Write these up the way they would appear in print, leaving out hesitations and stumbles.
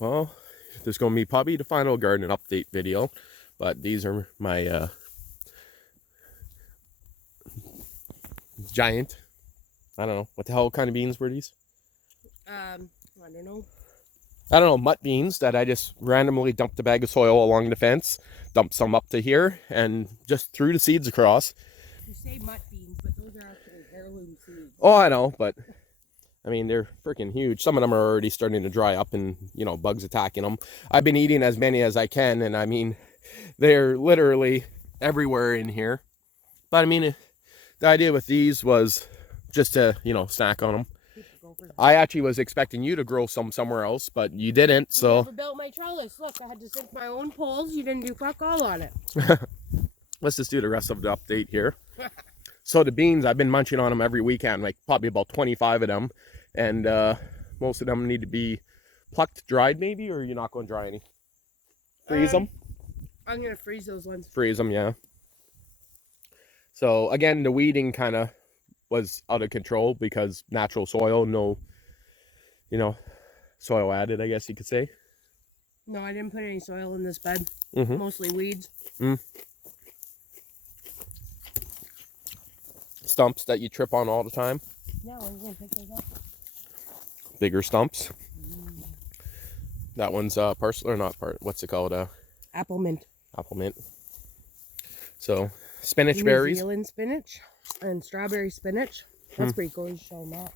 Well, there's going to be probably the final garden update video, but these are my giant, I don't know, what the hell kind of beans were these? I don't know. I don't know, mutt beans that I just randomly dumped a bag of soil along the fence, dumped some up to here, and just threw the seeds across. You say mutt beans, but those are actually heirloom seeds. Oh, I know, but I mean, they're freaking huge. Some of them are already starting to dry up and, you know, bugs attacking them. I've been eating as many as I can, and I mean, they're literally everywhere in here. But I mean, the idea with these was just to, you know, snack on them. I actually was expecting you to grow some somewhere else, but you didn't, so. You never built my trellis. Look, I had to sink my own poles. You didn't do fuck all on it. Let's just do the rest of the update here. So the beans, I've been munching on them every weekend, like probably about 25 of them. And most of them need to be plucked, dried maybe, or you're not going to dry any? Freeze them? I'm going to freeze those ones. Freeze them, yeah. So again, the weeding kind of was out of control because natural soil, no, you know, soil added, I guess you could say. No, I didn't put any soil in this bed. Mm-hmm. Mostly weeds. Stumps that you trip on all the time. Yeah, when are you going to pick those up? Bigger stumps. That one's parsley, or not what's it called? Apple mint. Apple mint. So spinach berries. New Zealand spinach and strawberry spinach. That's pretty cool. You show them that.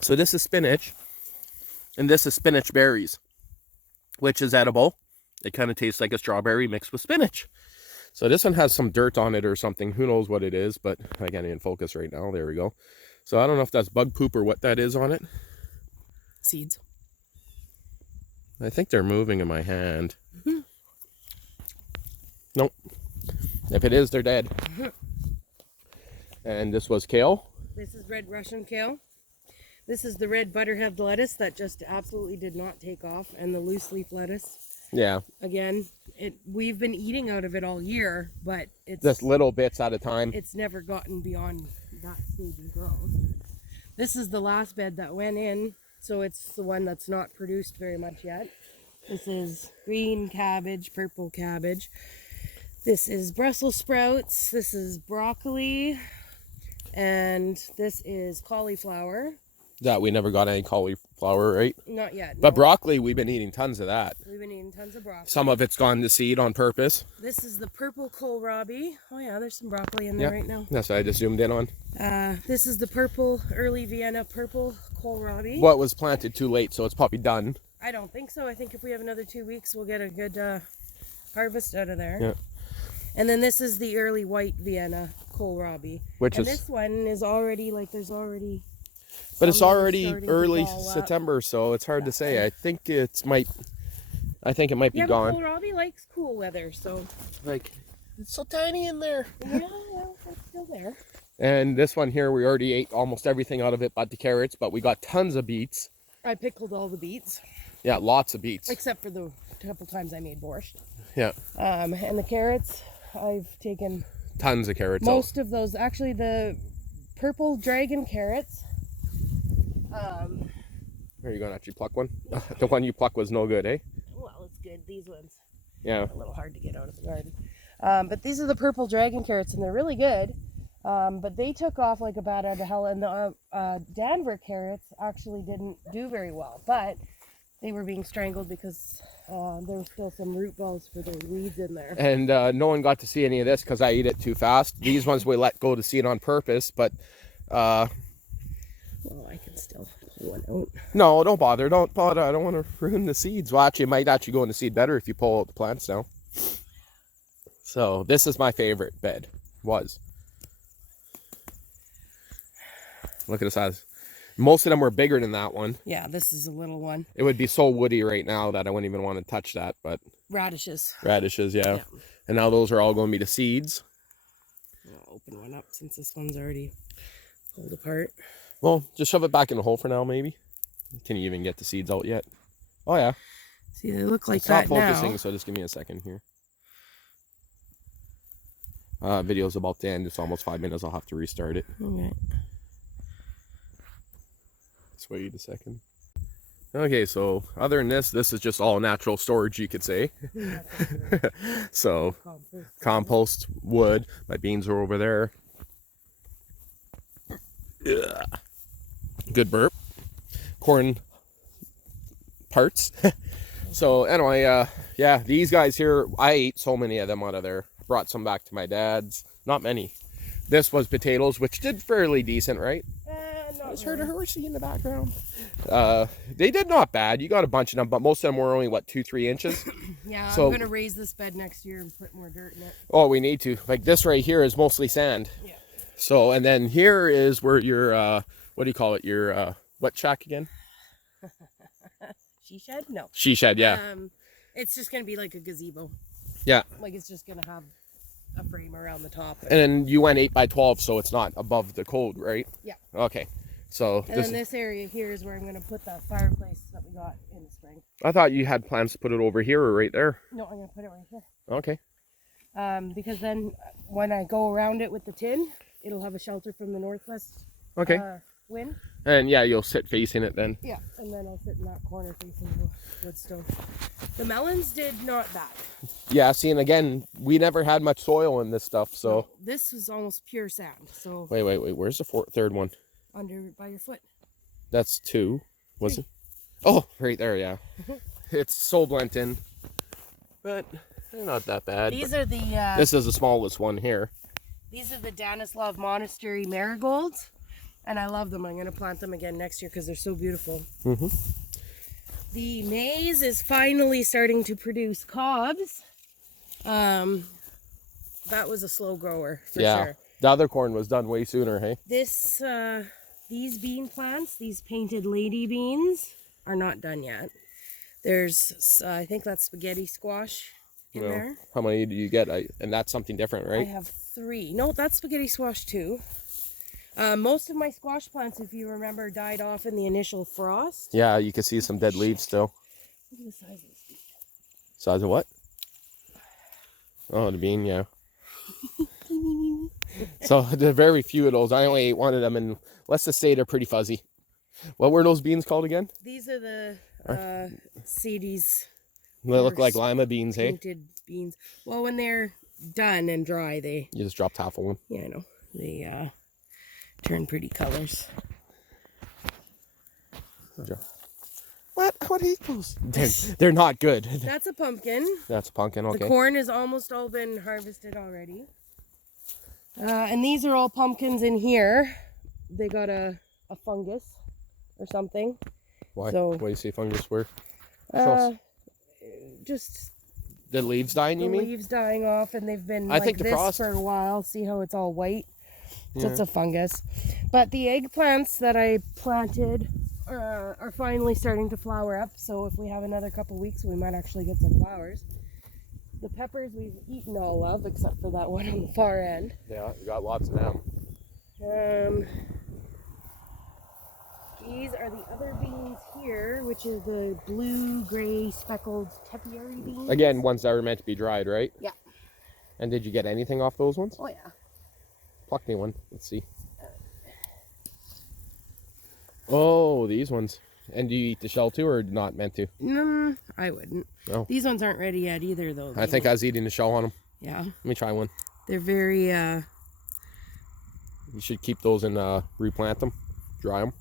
So this is spinach, and this is spinach berries, which is edible. It kind of tastes like a strawberry mixed with spinach. So this one has some dirt on it or something. Who knows what it is, but I got it in focus right now. There we go. So I don't know if that's bug poop or what that is on it. Seeds. I think they're moving in my hand. Nope. If it is, they're dead. And this was kale. This is red Russian kale. This is the red butterhead lettuce that just absolutely did not take off. And the loose leaf lettuce. Yeah. Again, we've been eating out of it all year, but it's just little bits at a time. It's never gotten beyond that stage of growth. This is the last bed that went in, so it's the one that's not produced very much yet. This is green cabbage, purple cabbage. This is Brussels sprouts. This is broccoli, and this is cauliflower. That we never got any cauliflower, right? Not yet. No. But broccoli, we've been eating tons of that. We've been eating tons of broccoli. Some of it's gone to seed on purpose. This is the purple kohlrabi. Oh yeah, there's some broccoli in there right now. That's what I just zoomed in on. This is the purple, early Vienna purple kohlrabi. What was planted too late, so it's probably done. I don't think so. I think if we have another 2 weeks, we'll get a good harvest out of there. Yeah. And then this is the early white Vienna kohlrabi. And this one is already, like, there's already... But it's already early September, so it's hard to say. I think it might be yeah, gone. Yeah, but kohlrabi likes cool weather, so... Like, it's so tiny in there. Yeah, it's still there. And this one here, we already ate almost everything out of it but the carrots, but we got tons of beets. I pickled all the beets. Yeah, lots of beets. Except for the couple times I made borscht. Yeah. And the carrots, I've taken... Tons of carrots. Most of those. Actually, the purple dragon carrots... Are you going to actually pluck one? The one you plucked was no good, eh? Well, it's good. These ones. Yeah. A little hard to get out of the garden. But these are the purple dragon carrots, and they're really good. But they took off like a bat out of hell, and the Danver carrots actually didn't do very well. But they were being strangled because there was still some root balls for the weeds in there. And no one got to see any of this because I ate it too fast. These ones we let go to seed on purpose, but... well, I can still pull one out. No, don't bother. Don't bother. I don't want to ruin the seeds. Well, actually, it might actually go in the seed better if you pull out the plants now. So, this is my favorite bed. Was. Look at the size. Most of them were bigger than that one. Yeah, this is a little one. It would be so woody right now that I wouldn't even want to touch that, but... Radishes. Radishes, yeah. And now those are all going to be the seeds. I'll open one up since this one's already pulled apart. Well, just shove it back in the hole for now, maybe. Can you even get the seeds out yet? Oh, yeah. See, they look like that now. It's not focusing, so just give me a second here. Video's about to end. It's almost 5 minutes. I'll have to restart it. Okay. Just wait a second. Okay, so other than this is just all natural storage, you could say. So compost, wood. My beans are over there. Yeah. Good burp. Corn parts. So anyway, yeah, these guys here, I ate so many of them out of there. Brought some back to my dad's. Not many. This was potatoes, which did fairly decent, right? I just heard a horsey in the background. They did not bad. You got a bunch of them, but most of them were only, what, 2-3 inches? Yeah, so, I'm going to raise this bed next year and put more dirt in it. Oh, we need to. Like this right here is mostly sand. Yeah. So, and then here is where your, what do you call it? Your, what shack again? She shed? No. She shed, yeah. It's just going to be like a gazebo. Yeah. Like it's just going to have a frame around the top. And then you went 8 by 12, so it's not above the code, right? Yeah. Okay. So and then this area here is where I'm going to put that fireplace that we got in the spring. I thought you had plans to put it over here or right there. No, I'm going to put it right here. Okay. Because then when I go around it with the tin, it'll have a shelter from the northwest wind. And yeah, you'll sit facing it then. Yeah, and then I'll sit in that corner facing the wood stove. The melons did not bad. Yeah, see, and again, we never had much soil in this stuff, so. No, this was almost pure sand. So. Wait. Where's the third one? Under by your foot. That's 2, was it? Oh, right there, yeah. It's so blent in, but they're not that bad. These are the. This is the smallest one here. These are the Danislav Monastery marigolds, and I love them. I'm going to plant them again next year because they're so beautiful. Mm-hmm. The maize is finally starting to produce cobs. That was a slow grower for sure. The other corn was done way sooner, hey? These bean plants, these painted lady beans, are not done yet. There's, I think that's spaghetti squash in there. How many do you get? And that's something different, right? I have 3. No, that's spaghetti squash too. Most of my squash plants, if you remember, died off in the initial frost. Yeah, you can see some dead leaves still. Look at the size of this bean. Size of what? Oh, the bean, yeah. So there are very few of those. I only ate one of them, and let's just say they're pretty fuzzy. What were those beans called again? These are the Sadie's. They look like lima beans, hey? Painted beans. Well, when they're done and dry, You just dropped half of one. Yeah, I know. They turn pretty colors. What are those? They're not good. That's a pumpkin. That's a pumpkin, okay. The corn has almost all been harvested already. And these are all pumpkins in here. They got a fungus or something. Why? So, what do you see fungus where? Just the leaves dying, you mean? The leaves dying off, and they've been I think the this frost for a while. See how it's all white? So Yeah. it's a fungus. But the eggplants that I planted are finally starting to flower up. So if we have another couple weeks, we might actually get some flowers. The peppers we've eaten all of, except for that one on the far end. Yeah, we got lots of them. These are the other beans here, which is the blue, gray, speckled tepiary beans. Again, ones that were meant to be dried, right? Yeah. And did you get anything off those ones? Oh, yeah. Pluck me one. Let's see. Oh, these ones. And do you eat the shell too, or not meant to? No, I wouldn't. No. These ones aren't ready yet either, though. I think I was eating the shell on them. Yeah. Let me try one. They're very, You should keep those and replant them. Dry them.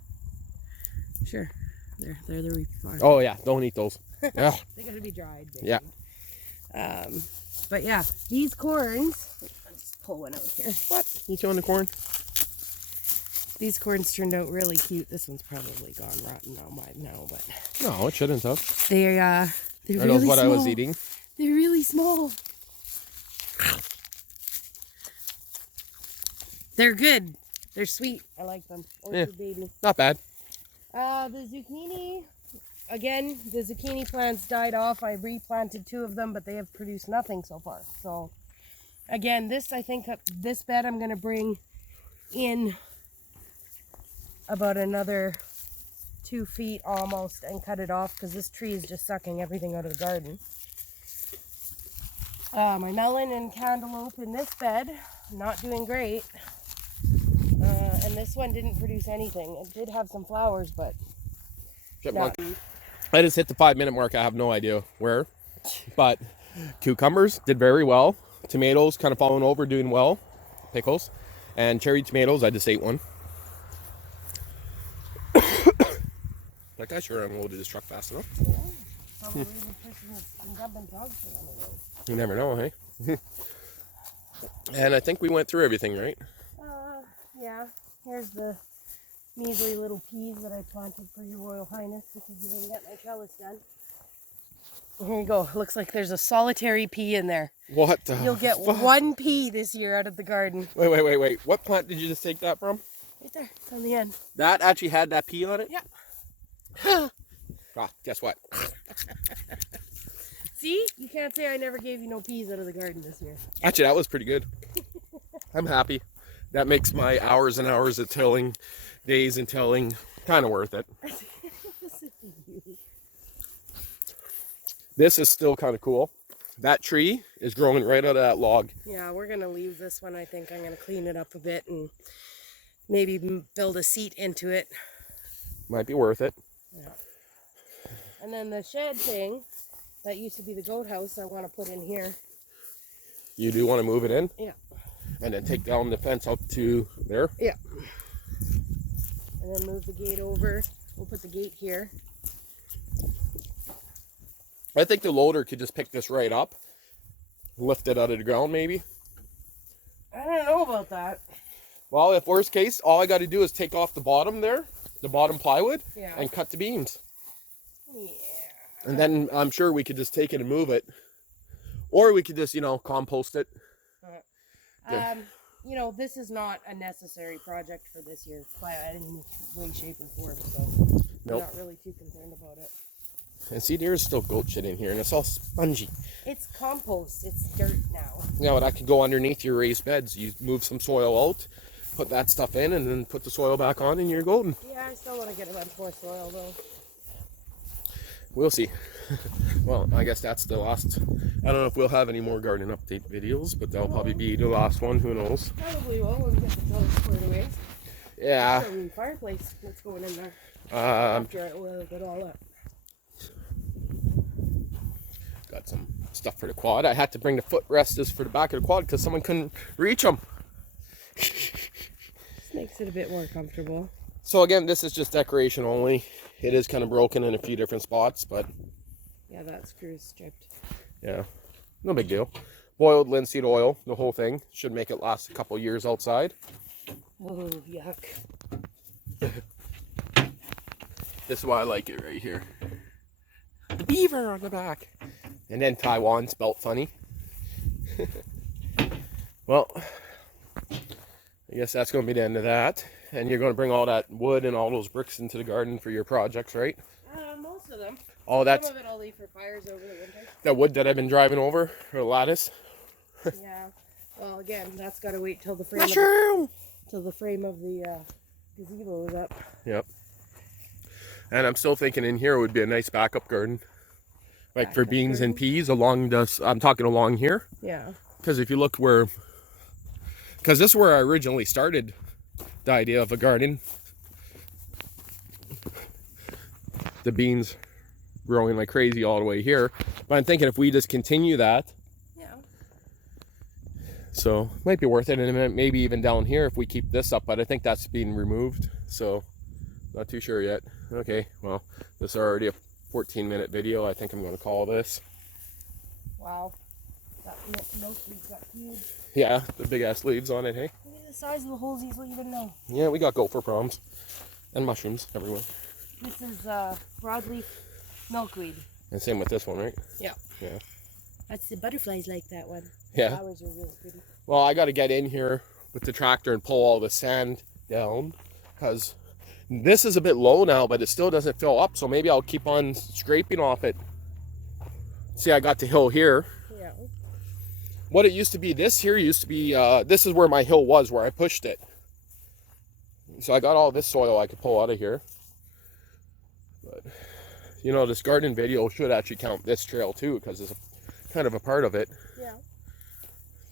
Sure. They're the replant. Oh, yeah. Don't eat those. Yeah. They gotta be dried. Baby. Yeah. But yeah, these corns. I'll just pull one out here. What? You chewing the corn? These corns turned out really cute. This one's probably gone rotten now, but No, it shouldn't have. they're Are really those what small. I was eating? They're really small. They're good. They're sweet. I like them. Orchard baby. Not bad. The zucchini, again, the zucchini plants died off. I replanted 2 of them, but they have produced nothing so far. So, again, I think this bed I'm going to bring in about another 2 feet almost and cut it off because this tree is just sucking everything out of the garden. My melon and cantaloupe in this bed, not doing great. And this one didn't produce anything. It did have some flowers, but Chipmunk. I just hit the 5-minute mark. I have no idea where, but cucumbers did very well. Tomatoes kind of falling over, doing well. Pickles and cherry tomatoes. I just ate one. Like I sure unloaded this truck fast enough. Yeah. Probably the person that's been dumping dogs on the road. You never know, hey? And I think we went through everything, right? Yeah. Here's the measly little peas that I planted for your Royal Highness if you didn't get my trellis done. Here you go. Looks like there's a solitary pea in there. What the You'll get fuck? one pea this year out of the garden. Wait. What plant did you just take that from? Right there. It's on the end. That actually had that pea on it? Yeah. Ah, guess what? See? You can't say I never gave you no peas out of the garden this year. Actually, that was pretty good. I'm happy. That makes my hours and hours of tilling, days and tilling, kind of worth it. This is still kind of cool. That tree is growing right out of that log. Yeah, we're going to leave this one. I think I'm going to clean it up a bit and maybe build a seat into it. Might be worth it. Yeah. And then the shed thing, that used to be the goat house, I want to put in here. You do want to move it in? Yeah. And then take down the fence up to there? Yeah. And then move the gate over. We'll put the gate here. I think the loader could just pick this right up, lift it out of the ground maybe. I don't know about that. Well, if worst case, all I got to do is take off the bottom there, the bottom plywood, Yeah. and cut the beams. Yeah. And then I'm sure we could just take it and move it. Or we could just, compost it. You know, this is not a necessary project for this year by any way, shape, or form, so I'm not really too concerned about it. And see, there's still goat shit in here, and it's all spongy. It's compost. It's dirt now. Yeah, but I could go underneath your raised beds. You move some soil out, put that stuff in, and then put the soil back on, and you're golden. Yeah, I still want to get a bunch more soil, though. We'll see. Well, I guess that's the last. I don't know if we'll have any more garden update videos, but that'll probably be the last one. Who knows? Probably will when we get the trellis squared away. Yeah. The fireplace that's going in there. After I oil it all up. Got some stuff for the quad. I had to bring the footresters for the back of the quad because someone couldn't reach them. This makes it a bit more comfortable. So again, this is just decoration only. It is kind of broken in a few different spots, but yeah, that screw is stripped. Yeah, no big deal. Boiled linseed oil, the whole thing. Should make it last a couple years outside. Oh, yuck. This is why I like it right here. The beaver on the back. And then Taiwan spelt funny. Well, I guess that's going to be the end of that. And you're going to bring all that wood and all those bricks into the garden for your projects, right? Most of them. Oh, that's some of it I'll leave for fires over the winter. that wood that I've been driving over, or lattice. Yeah. Well, again, that's got to wait till the frame. Mushroom! Till the frame of the gazebo is up. Yep. And I'm still thinking in here would be a nice backup garden. Like for beans and peas along this, I'm talking along here. Yeah. Because if you look because this is where I originally started the idea of a garden. The beans growing like crazy all the way here. But I'm thinking if we just continue that. Yeah. So might be worth it. And maybe even down here if we keep this up. But I think that's being removed. So not too sure yet. Okay, well, this is already a 14-minute video. I think I'm going to call this. Wow. That milkweed's got huge. Yeah, the big ass leaves on it, hey? Look at the size of the holes he's leaving now. Yeah, we got gopher problems. And mushrooms everywhere. This is broadleaf milkweed. And same with this one, right? Yeah. Yeah. That's the butterflies like that one. Yeah. The flowers are really pretty. Well, I got to get in here with the tractor and pull all the sand down because this is a bit low now, but it still doesn't fill up. So maybe I'll keep on scraping off it. See, I got the hill here. Yeah. What it used to be, this here used to be, this is where my hill was, where I pushed it. So I got all this soil I could pull out of here. But, you know, this garden video should actually count this trail too, because it's kind of a part of it. Yeah.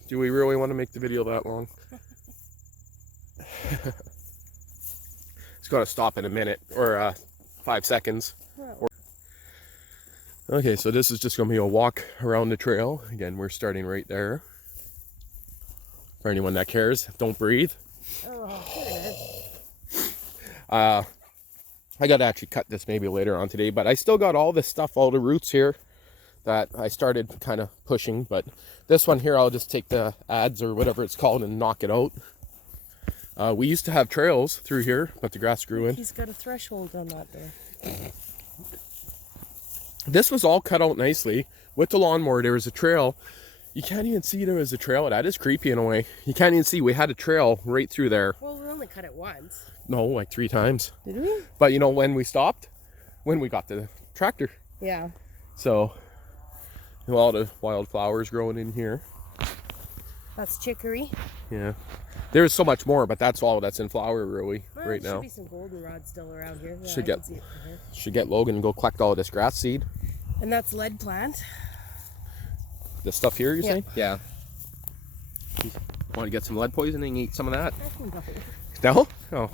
Do we really want to make the video that long? It's going to stop in a minute, or 5 seconds. Well. Okay, so this is just going to be a walk around the trail. Again, we're starting right there. For anyone that cares, don't breathe. Oh, sure it is. I got to actually cut this maybe later on today, but I still got all this stuff, all the roots here that I started kind of pushing. But this one here, I'll just take the ads or whatever it's called and knock it out. We used to have trails through here, but the grass grew in. He's got a threshold on that there. This was all cut out nicely. With the lawnmower, there was a trail. You can't even see there was a trail. That is creepy in a way. You can't even see. We had a trail right through there. Well, we only cut it once. No, like 3 times. Did we? But you know when we stopped? When we got the tractor. Yeah. So, you know, all the wildflowers growing in here. That's chicory. Yeah. There's so much more, but that's all that's in flower really right now. Should be some goldenrod still around here. Yeah, Should get Logan and go collect all this grass seed. And that's lead plant. This stuff here, you're saying? Yeah. Want to get some lead poisoning? Eat some of that? No? Oh.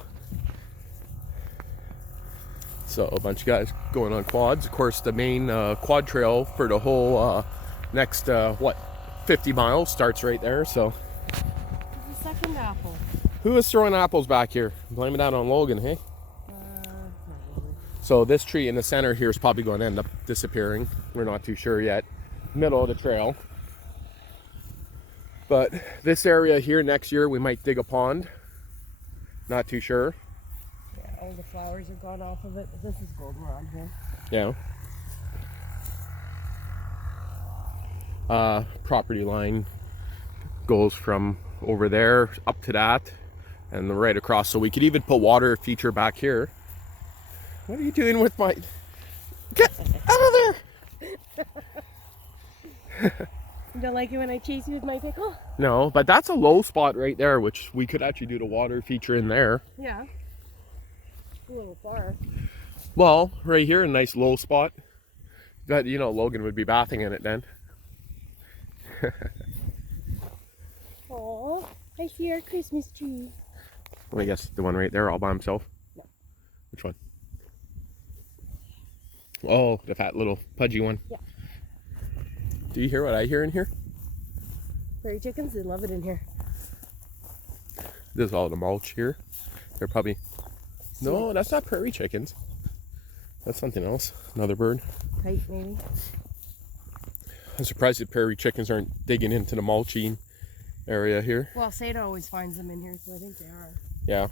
So a bunch of guys going on quads. Of course, the main quad trail for the whole next 50 miles starts right there. So. There's a second apple. Who is throwing apples back here? Blame it out on Logan, hey? So this tree in the center here is probably going to end up disappearing. We're not too sure yet. Middle of the trail. But this area here next year we might dig a pond. Not too sure. Yeah, all the flowers have gone off of it. But this is goldenrod here. Yeah. Property line goes from over there up to that and right across. So we could even put water feature back here. What are you doing with my... Get out of there! You don't like it when I chase you with my pickle? No, but that's a low spot right there, which we could actually do the water feature in there. Yeah. A little far. Well, right here, a nice low spot. But, you know, Logan would be bathing in it then. Oh, I see our Christmas tree. Well, I guess the one right there all by himself. No. Which one? Oh, the fat little pudgy one. Yeah. Do you hear what I hear in here? Prairie chickens, they love it in here. This is all the mulch here. They're probably... No, that's not prairie chickens. That's something else. Another bird. Kite, maybe. I'm surprised the prairie chickens aren't digging into the mulching area here. Well, Seda always finds them in here, so I think they are. Yeah.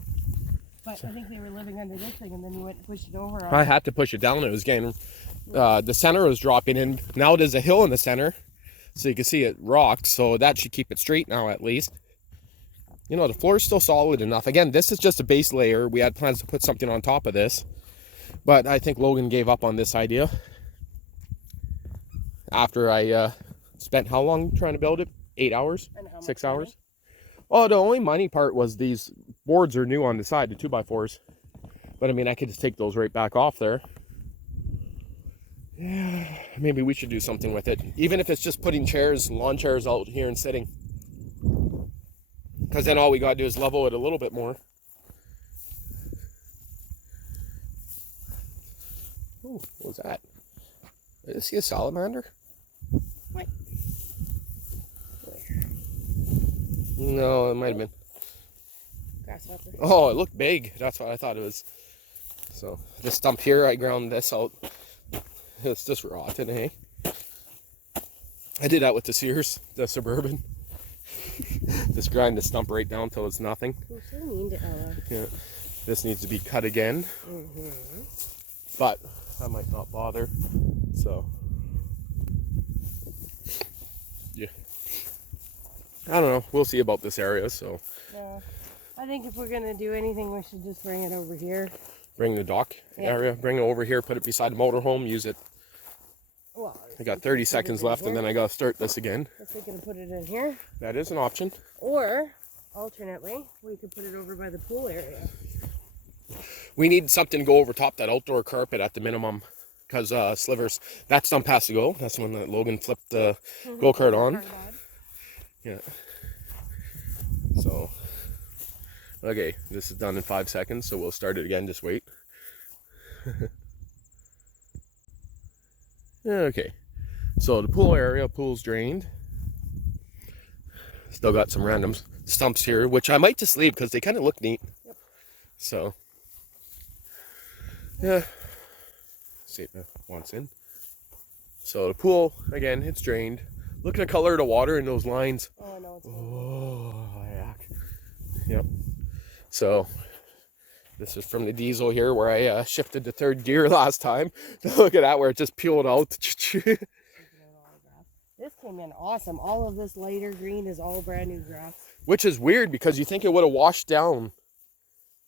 But I think they were living under this thing, and then you went and pushed it over. I had to push it down. It was getting... the center was dropping in. Now there's a hill in the center, so you can see it rocks, so that should keep it straight now at least. You know, the floor is still solid enough. Again, this is just a base layer. We had plans to put something on top of this, but I think Logan gave up on this idea after I spent how long trying to build it? 8 hours? 6 hours? Oh, the only money part was these boards are new on the side, the 2x4s. But I mean, I could just take those right back off there. Yeah, maybe we should do something with it. Even if it's just putting chairs, lawn chairs out here and sitting. Because then all we gotta do is level it a little bit more. Ooh, what was that? Did I see a salamander? What? No, it might have been. Grasshopper. Oh, it looked big. That's what I thought it was. So this stump here, I ground this out. It's just rotten, eh? I did that with the Sears, the Suburban. Just grind the stump right down till it's nothing. You're so mean to Ella. Yeah. This needs to be cut again. But I might not bother. So yeah. I don't know. We'll see about this area, so. Yeah. I think if we're gonna do anything, we should just bring it over here. Bring the dock area, bring it over here, put it beside the motorhome, use it. Well, I got 30 seconds left and then I gotta start this again. If we can put it in here. That is an option. Or, alternately, we could put it over by the pool area. We need something to go over top that outdoor carpet at the minimum. Because Slivers, that stump has to go. That's the one that Logan flipped the go-kart on. Yeah. So, okay, this is done in 5 seconds, so we'll start it again, just wait. Okay, so the pool's drained. Still got some random stumps here, which I might just leave because they kind of look neat. Yep. So, yeah. See if it wants in. So the pool, again, it's drained. Look at the color of the water in those lines. Oh, no, it's Oh, yuck. Yep. So this is from the diesel here where I shifted to third gear last time. Look at that, where it just peeled out. This came in awesome. All of this lighter green is all brand new grass. Which is weird because you think it would have washed down.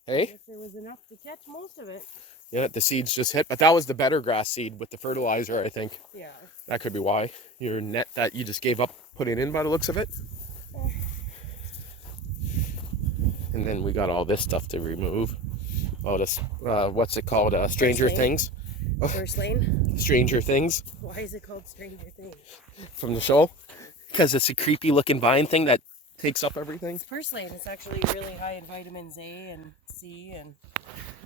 Hey? I guess there was enough to catch most of it. Yeah, the seeds just hit, but that was the better grass seed with the fertilizer, I think. Yeah. That could be why. Your net that you just gave up putting in by the looks of it. And then we got all this stuff to remove. Oh, this, what's it called? Stranger Things? First lane? Stranger Things. Why is it called Stranger Things? From the show? Because it's a creepy looking vine thing that takes up everything. It's purslane. It's actually really high in vitamins A and C and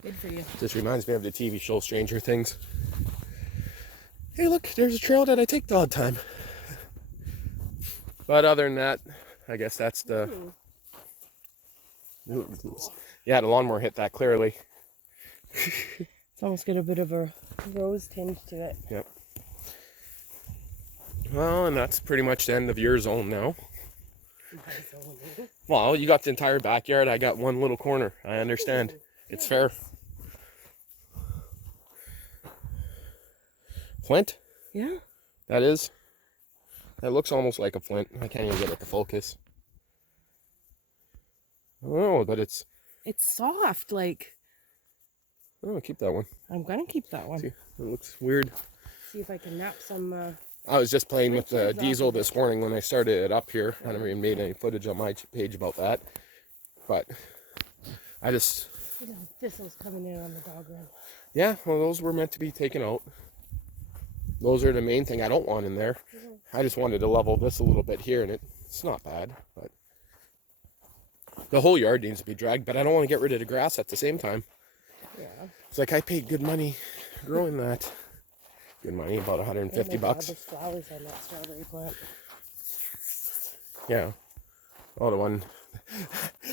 good for you. This reminds me of the TV show Stranger Things. Hey, look, there's a trail that I take the odd time. But other than that, I guess that's the... Yeah, the lawnmower hit that clearly. It's almost got a bit of a rose tinge to it. Yep. Well, and that's pretty much the end of your zone now. Well, you got the entire backyard. I got one little corner. I understand. It's fair. Flint? Yeah. That is. That looks almost like a flint. I can't even get it to focus. Oh, but it's... It's soft, like... Oh, keep that one. I'm gonna keep that one. See, it looks weird. See if I can nap some... I was just playing with the diesel this morning when I started it up here. I never even made any footage on my page about that. But I just... Thistles coming in on the dog run. Yeah, well, those were meant to be taken out. Those are the main thing I don't want in there. I just wanted to level this a little bit here, and it's not bad. But the whole yard needs to be dragged, but I don't want to get rid of the grass at the same time. Yeah. It's like I paid good money growing that. Good money, about 150 bucks. There's flowers on that strawberry plant. Yeah. Oh, the one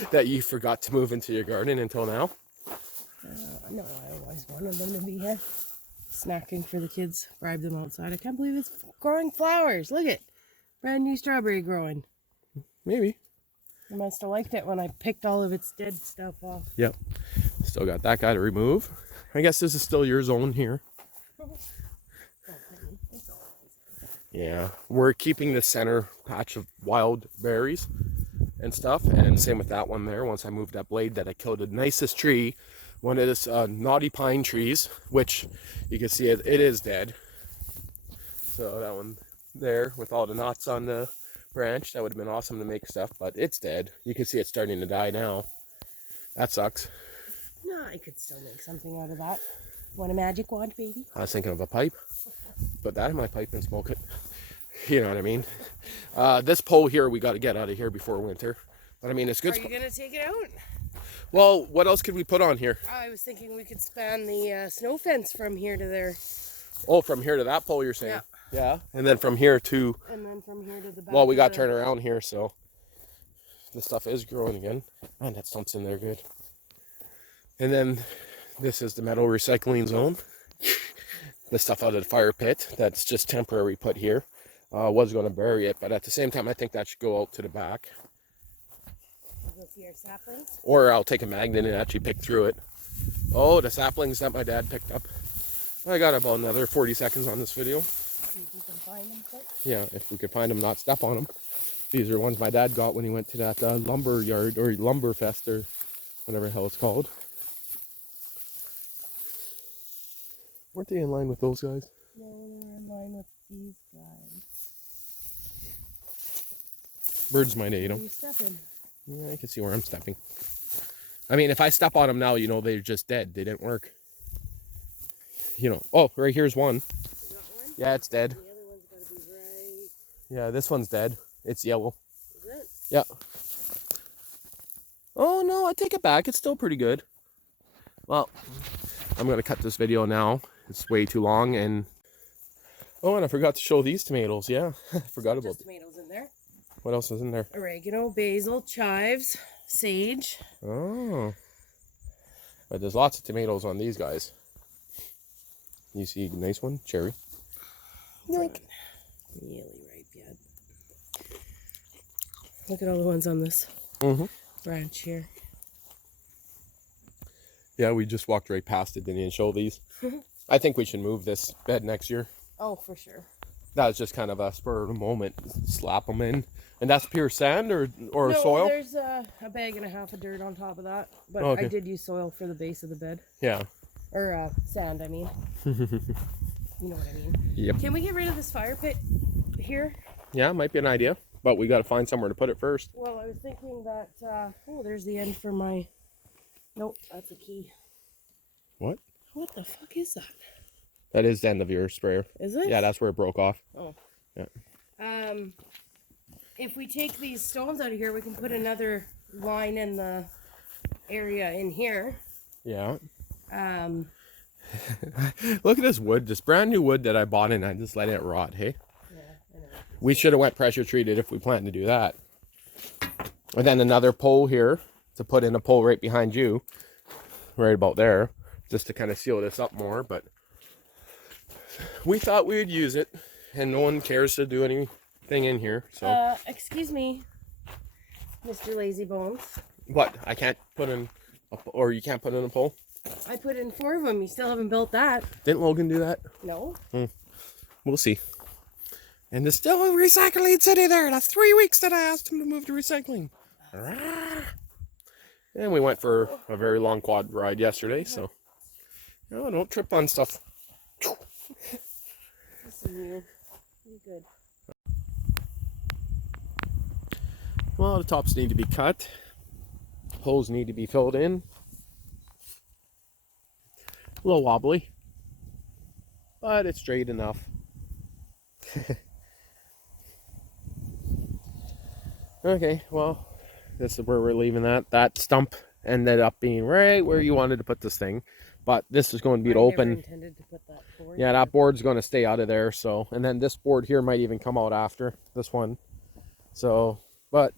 that you forgot to move into your garden until now? No, I always wanted them to be here. Snacking for the kids. Bribe them outside. I can't believe it's growing flowers. Look at brand new strawberry growing. Maybe. I must have liked it when I picked all of its dead stuff off. Yep. Still got that guy to remove. I guess this is still your zone here. Yeah, we're keeping the center patch of wild berries and stuff, and same with that one there. Once I moved that blade that I killed the nicest tree, one of this knotty pine trees, which you can see it is dead. So that one there with all the knots on the branch, that would have been awesome to make stuff, but it's dead. You can see it's starting to die now. That sucks. No, I could still make something out of that. Want a magic wand, baby? I was thinking of a pipe. Put that in my pipe and smoke it. You know what I mean? This pole here we got to get out of here before winter. But I mean, it's good. Are you going to take it out? Well, what else could we put on here? I was thinking we could span the snow fence from here to there. Oh, from here to that pole you're saying? Yeah. Yeah. And then from here to... And then from here to the back. Well, we got to turn around here, so... This stuff is growing again. Man, that stump's in there good. And then this is the metal recycling zone. The stuff out of the fire pit that's just temporary put here. Was going to bury it, but at the same time I think that should go out to the back. Go see our saplings. Or I'll take a magnet and actually pick through it. Oh, the saplings that my dad picked up. I got about another 40 seconds on this video. See if we can find them quick. Yeah, if we could find them, not step on them. These are ones my dad got when he went to that lumber yard or lumber fest or whatever the hell it's called. Weren't they in line with those guys? No, they're in line with these guys. Birds might eat them. You stepping? Yeah, I can see where I'm stepping. I mean, if I step on them now, you know, they're just dead. They didn't work. You know, oh, right here's one. You got one? Yeah, it's dead. The other one's got to be right. Yeah, this one's dead. It's yellow. Is it? Yeah. Oh, no, I take it back. It's still pretty good. Well, I'm going to cut this video now. It's way too long. And Oh, and I forgot to show these tomatoes. Yeah, I forgot about Just it. tomatoes in there. What else is in there? Oregano, basil, chives, sage. Oh. But there's lots of tomatoes on these guys. You see a nice one? Cherry. Yoink. Really ripe yet. Look at all the ones on this branch here. Yeah, we just walked right past it. Didn't even show these. I think we should move this bed next year. Oh, for sure. That was just kind of a spur of the moment. Slap them in. And that's pure sand or No, soil? there's a bag and a half of dirt on top of that. But Oh, okay. I did use soil for the base of the bed. Yeah. Or sand, I mean. You know what I mean. Yep. Can we get rid of this fire pit here? Yeah, might be an idea. But we got to find somewhere to put it first. Well, I was thinking that, oh, there's the end for my, nope, that's a key. What? What the fuck is that? That is the end of your sprayer. Is it? Yeah, that's where it broke off. Oh. Yeah. If we take these stones out of here, we can put another line in the area in here. Yeah. Um, Look at this wood, this brand new wood that I bought and I just let it rot, hey? yeah, I know. We should have went pressure treated if we planned to do that. And then another pole here to put in a pole right behind you, right about there, just to kind of seal this up more. But we thought we would use it, and no one cares to do anything in here. So Excuse me, Mr. Lazy Bones. what? I can't put in, or you can't put in a pole? I put in 4 of them. You still haven't built that. Didn't Logan do that? No. We'll see. And there's still a recycling city there. That's 3 weeks that I asked him to move to recycling. And we went for a very long quad ride yesterday, so don't trip on stuff. Listen, you good. Well, the tops need to be cut. Holes need to be filled in. A little wobbly, but it's straight enough. Okay, well, this is where we're leaving that. That stump ended up being right where you wanted to put this thing, but this is going to be I open. never intended to put that board. Yeah, that board's going to stay out of there. So, and then this board here might even come out after this one. So, but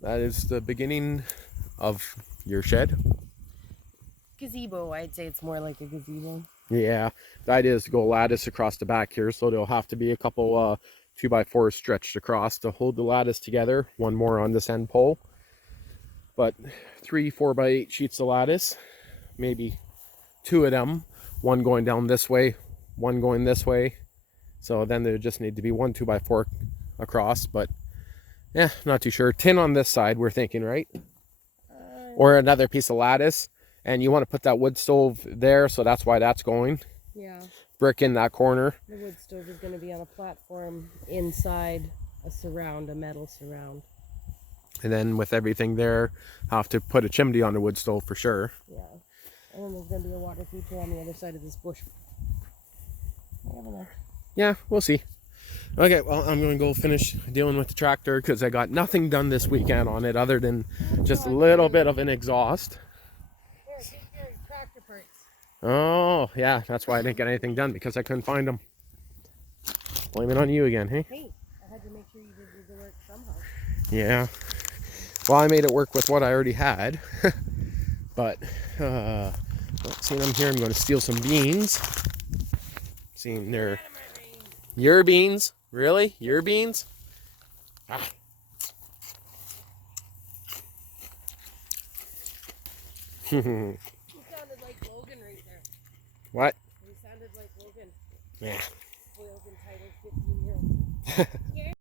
that is the beginning of your shed. Gazebo, I'd say it's more like a gazebo. Yeah, the idea is to go lattice across the back here, so there'll have to be a couple 2x4s stretched across to hold the lattice together. One more on this end pole, but 3 4x8 sheets of lattice, maybe 2 of them, one going down this way, one going this way. So then there just need to be 1 2x4 across, but yeah, not too sure. Tin on this side, we're thinking, right? Or another piece of lattice. And you want to put that wood stove there, so that's why that's going. Yeah. Brick in that corner. The wood stove is going to be on a platform inside a surround, a metal surround. And then with everything there, have to put a chimney on the wood stove for sure. Yeah. And then there's going to be a water feature on the other side of this bush. I don't know. Yeah, we'll see. Okay, well, I'm going to go finish dealing with the tractor because I got nothing done this weekend on it other than just a little bit of an exhaust. Here, take your tractor parts. Oh, yeah, that's why I didn't get anything done, because I couldn't find them. Blame it on you again, hey? Hey, I had to make sure you did the work somehow. Yeah. Well, I made it work with what I already had. But, seeing I'm here, I'm going to steal some beans. Seeing they're... Your beans? Really? Your beans? Ah. You sounded like Logan right there. What? You sounded like Logan. Yeah. Logan titled 15-year-old.